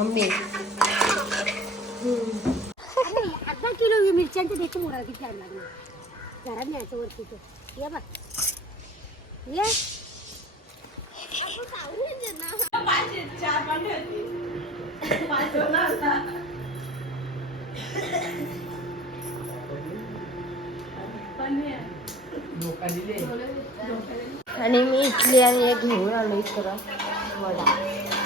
Mummy. अर्धा kilo मिरच्यांचे देतो मोडा किती टाइम लागणार घरात न्यायचं वरती तो. ये बघ. ये. आणि मी इडली आणि हे घेऊन आलो इकडं. वडा.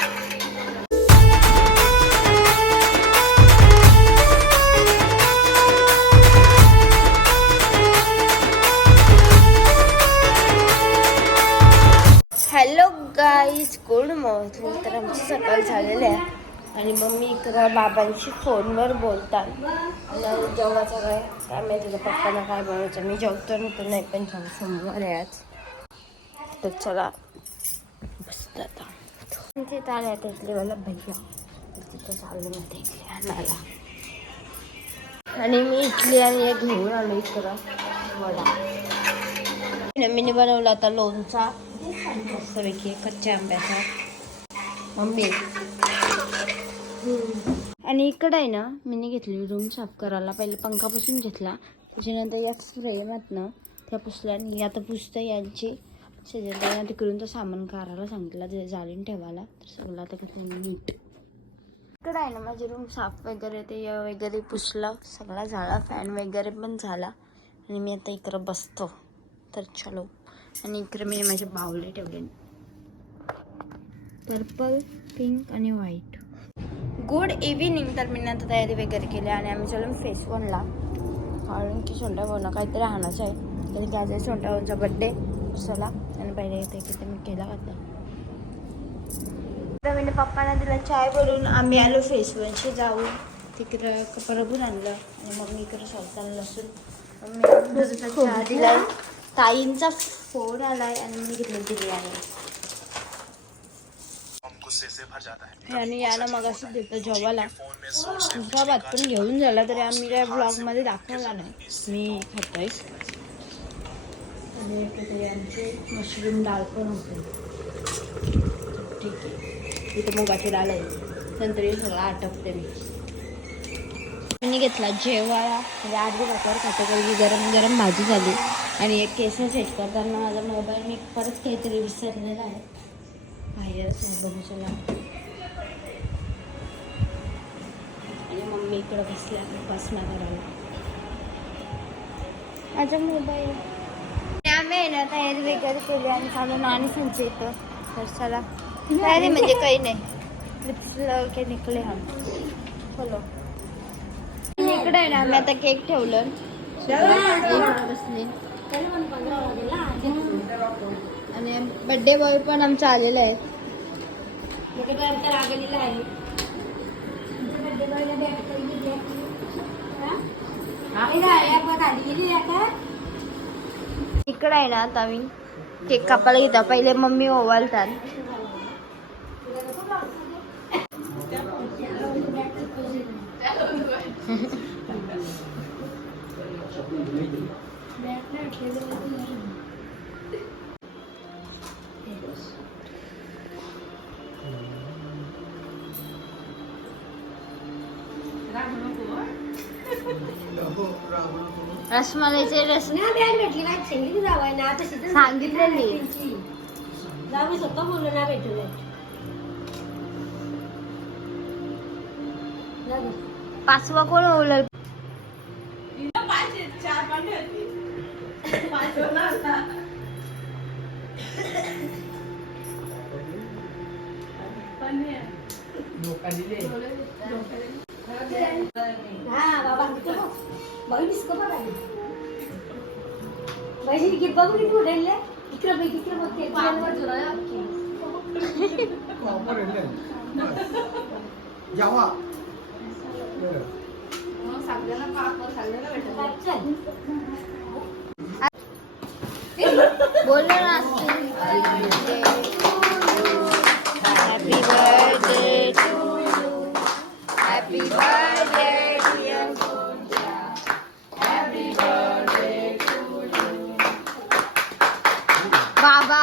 गाईज गुड मॉर्निंग तर आमची सकाळ झालेली आहे. आणि मम्मी इकडं बाबांशी फोनवर बोलतात. आणि जेवणाचं काय काय माहिती तुझ्या पप्पांना काय बनवायचं मी जेवतो ना तर नाही पण जाऊ सोमवार आहे आज. तर चला बसत आता. तिथे आल्या तिथले मला भैया तिथं चाललं मध्ये इडली आणायला. आणि मी इथली आणि एक घेऊन आलो इकडं. वडा. मम्मीने बनवला होता लोणचा. मस्तपैकी कच्च्या आंब्याचा. मम्मी. आणि इकडं आहे ना मी घेतली रूम साफ करायला. पहिले पंखा पुसून घेतला. त्याच्यानंतर या फ्रेमातनं त्या पुसल्या आणि आता पुसतं यांची. सजवताना तिकडून तर सामान काढायला सांगितलं ते जाळून ठेवायला. तर सगळं आता कसं नीट. इकडं आहे ना माझी रूम साफ वगैरे ते वगैरे पुसलं. सगळा झाला फॅन वगैरे पण झाला. आणि मी आता इकडं बसतो. तर चलो. आणि इकडे मी माझे बावले ठेवले पर्पल पिंक आणि व्हाईट गुड इव्हिनिंग तर मी आता तयारी वगैरे केली आणि आम्ही चलून फेस वनला कारण की सोंडा भाऊना काहीतरी हाणायचं आहे. तरी त्याचा सोंडा भाऊचा बड्डे चला. आणि पहिले येते की ते मी केला होता. मी पप्पांना दिला चाय बोलून आम्ही आलो फेस वनशी जाऊ. तिकडं कपडं आणलं आणि मग मी इकडं स्वतःला लसून मग मी चहा दिलाय ताईंचा फोन आलाय आणि मी घेतली बिर्याणी. आणि याला मग असं देतं जेवायला. तुमचा भात पण घेऊन झाला तरी आम्ही काय ब्लॉगमध्ये दाखवला नाही. मी खातोय. आणि इकडे आमचे मशरूम डाळ पण होते. ठीक आहे. इथे मुगाची डाळ आहे. नंतर हे सगळं आटपते मी. मी घेतला जेवाळा म्हणजे अर्धी भाकर खातो की गरम गरम भाजी झाली. आणि एक केस सेट करताना माझा मोबाईल मी परत काहीतरी विसरलेला आहे. बाहेरच आहे बघू चला आणि मम्मी इकडे बसल्या उपासना करायला. माझा मोबाईल. आम्ही आहे ना तयारी वगैरे केली आणि चालू नाणी सांगते इथं तर चला. तयारी म्हणजे काही नाही. लिप्स के निकले हम चलो इकडे आहे ना आम्ही आता केक ठेवलं. बसले. आणि बड्डे बॉय पण आमचा आलेला आहे इकडे आहे ना आता मी केक कापायला घेता. पहिले मम्मी ओवालतात रसमलाईचे रस तर सांगितलेली. जाऊ स्वतः बोललो ना भेटलं पाचवा कोण ओवलं हा बाबा बघ डिस्को बघ आली बहिणी की बघ मी पुढे इकडं बघ इकडं बघ ते यावा बोल ना happy birthday to you happy birthday बाबा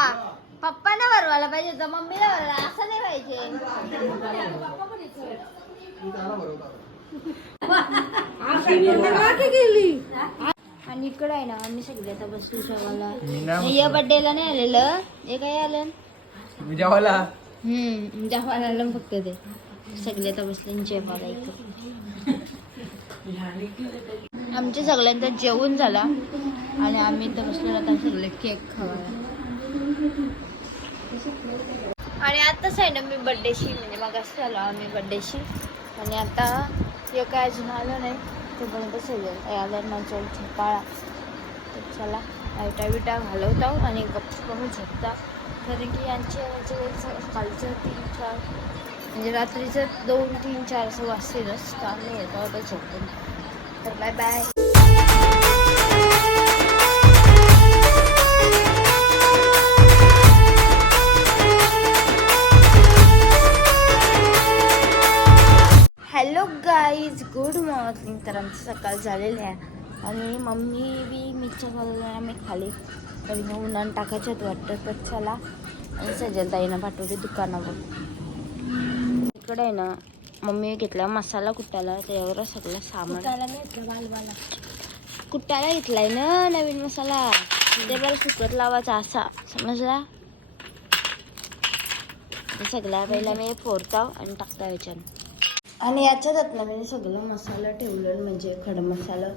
पप्पांना भरवायला पाहिजे होतं मम्मीला भरवायला. असं नाही पाहिजे भरवता आणि इकडे आहे ना आम्ही सगळे आता बसलो जेवायला. या बर्थडेला नाही आलेलं? हे काय आलं? मी जेवायला. हम्म जेवायला आलं फक्त ते. सगळे आता बसले जेवायला इकडे आमच्या सगळ्यांचा जेवण झाला. आणि आम्ही इथं बसलो आता सगळे केक खावायला. आणि आताच आहे ना मी बड्डेशी म्हणजे मग असं आलो आम्ही बड्डेशी आणि आता हे काय अजून आलं नाही. तोपर्यंत सगळं आलं ना चल झोपाळा. तर चला लाईटा विटा घालवता आणि गप्प करून झोपता. कारण की यांचे म्हणजे कालचं तीन चार म्हणजे रात्रीचं दोन तीन चार असं वाजतीलच. तर आम्ही येतो आता झोपून. तर bye bye hello guys good morning तर आमचं सकाळ झालेलं आहे. आणि मम्मी बी मिरच्या घालून आम्ही खाली. तरी मग उन्हाळ्यात टाकायच्यात वाटतं तर चला. आणि सजल ताईनं पाठवली दुकानावर. इकडे आहे ना मम्मी घेतला मसाला कुटायला त्याच्यावर सगळं सामान. कुटायला घेतलाय ना नवीन मसाला. ते बरं कुकर लावायचा असा समजला? सगळ्या पहिला मी फोडताव आणि टाकता याच्यानं. आणि याच्यात ना मी सगळं मसाला ठेवलं म्हणजे खडा मसाला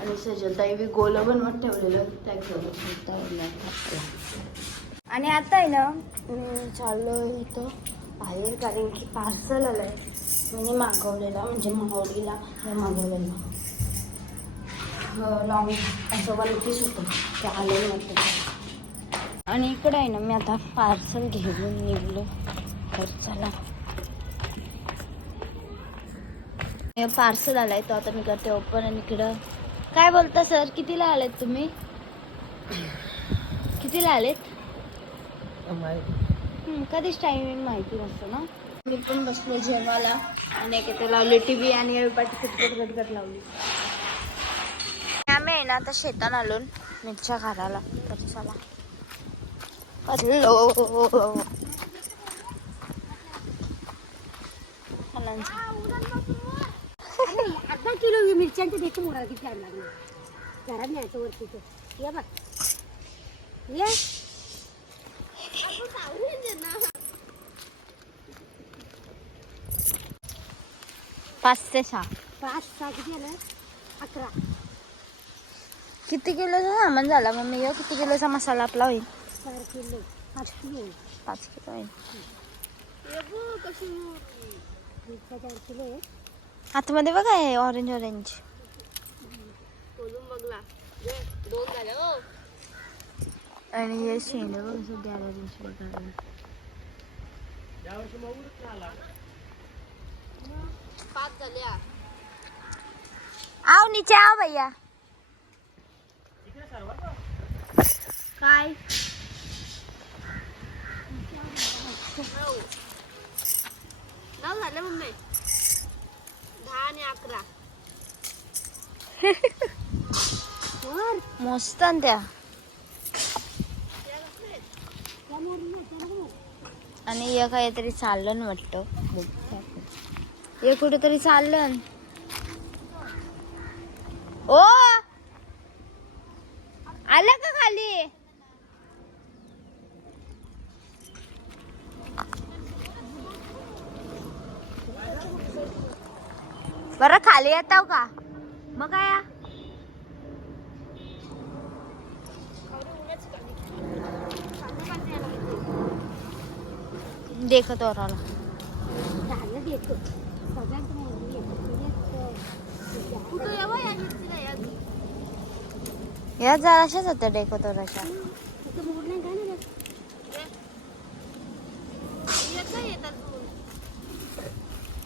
आणि सजलताई बी गोलं बनवत ठेवलेलं त्या घेऊन आणि आता आहे ना मी चाललो इथं बाहेर कारण की पार्सल आलं आहे मी मागवलेला म्हणजे मागवलेला हे मागवलेलं. लॉंग असं वन पीस होतं. ते आलं नव्हतं आणि इकडं आहे ना मी आता पार्सल घेऊन निघलो. तर चला. पार्सल आलाय तो आता मी करते ओपन आणि इकडं. काय बोलता सर? कितीला आलेत तुम्ही? कितीला आलेत? कधीच टायमिंग माहिती नसतं ना. मी पण बसलो जेवायला. आणि एक लावली टी व्ही आणि पाठी कटकट लावली. आम्ही आहे ना आता शेतात आलो मिरच्या घालायला. तर चला. हॅलो. किलो मिरच्यांचे देखील मोडा किती टाइम लागणार जरा न्यायचं वरती तो. ये बघ. ये. पाच ते सहा. पाच सहा किती आलं? अकरा. किती किलोचा सामान झाला मम्मी? ह्यो किती किलोचा मसाला आपला होईल? चार किलो. पाच किलो. पाच किलो होईल. मिरच्या चार किलो आहे. आतमध्ये बघा हे ऑरेंज ऑरेंज आणि हे शेंड बघ सध्या आओ नीचे आओ भैया काय वर मस्त आणि त्या त्या मोडली त्या. आणि हे काहीतरी चाललं ना वाटतं. हे कुठेतरी चाललं ओ! आलं का खाली? बरं खाली येताव का? मग काय? देखत अं, या जराशाच होत्या डेकोत ओराच्या तिथं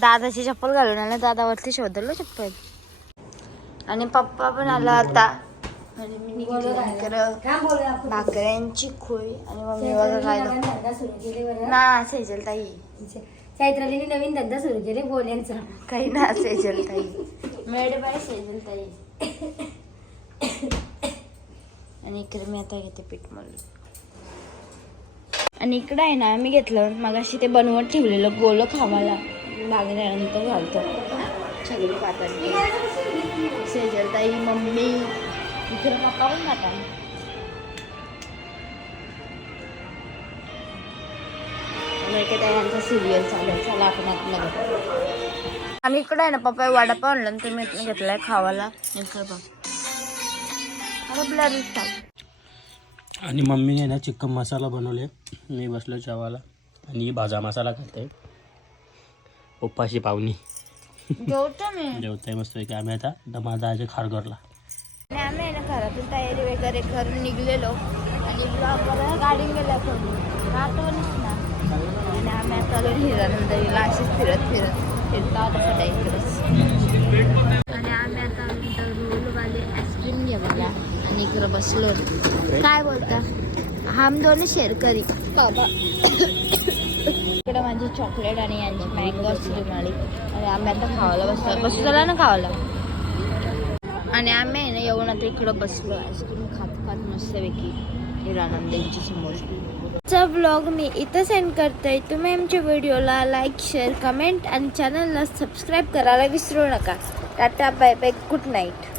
दादाची चप्पल घालून आला. दादावरती शोधलं चप्पल. आणि पप्पा पण आला आता. आणि मी भाकऱ्यांची खोळी आणि मम्मी बरं. ना सेजल ताई चैत्रालीने नवीन धंदा सुरू केले बोलायचा. काही ना सेजल ताई मेड बाय सेजल ताई आणि इकडे मी आता घेते पीठ मळून. आणि इकडं आहे ना मी घेतलं. मग अशी ते बनवत ठेवलेलं गोल खावाला लागल्यानंतर घालतं. सगळी पातळ. सेजल ताई मम्मी इकडे पप्पा पण खातात आणि इकडे यांचा सिरियल चालू आहे. चला आपण आतमध्ये. आम्ही इकडे आहे ना पप्पा वडापाव आणला आणि तुम्ही इथनं घेतलाय खावाला. आणि मम्मीने ना चिकन मसाला बनवले. मी बसलो जेवायला. आणि भाजा मसाला खाते. पप्पाशी पाहुणी जेवतो मी. जेवताय मस्त की आम्ही आता दमा जायचे खारघरला. आणि आम्ही आहे ना घरातून तयारी वगैरे करून निघलेलो. आणि ब्लॉग बघायला गाडी गेला पण आठवणच ना. आणि आम्ही आता आलो हिरानंदरीला अशीच फिरत फिरत. फिरतो आता इकडंच. आणि आम्ही आता रोलवाले आईस्क्रीम घेवायला आणि इकडं बसलो काय बोलता? हम दोन्ही शेअर करी. बाबा. माझी चॉकलेट आणि यांची मँगो आईस्क्रीम आली आणि आम्ही आता खावायला बसलो बसलो ना खावायला? आणि आम्ही आहे ना येऊन आता इकडं बसलो आईस्क्रीम खात खात मस्तपैकी हिरानंद यांची समोर. चा ब्लॉग मी इथं सेंड करतोय तुम्ही आमच्या व्हिडिओला लाईक शेअर कमेंट आणि चॅनलला सबस्क्राईब करायला विसरू नका. Ta-ta bye bye good night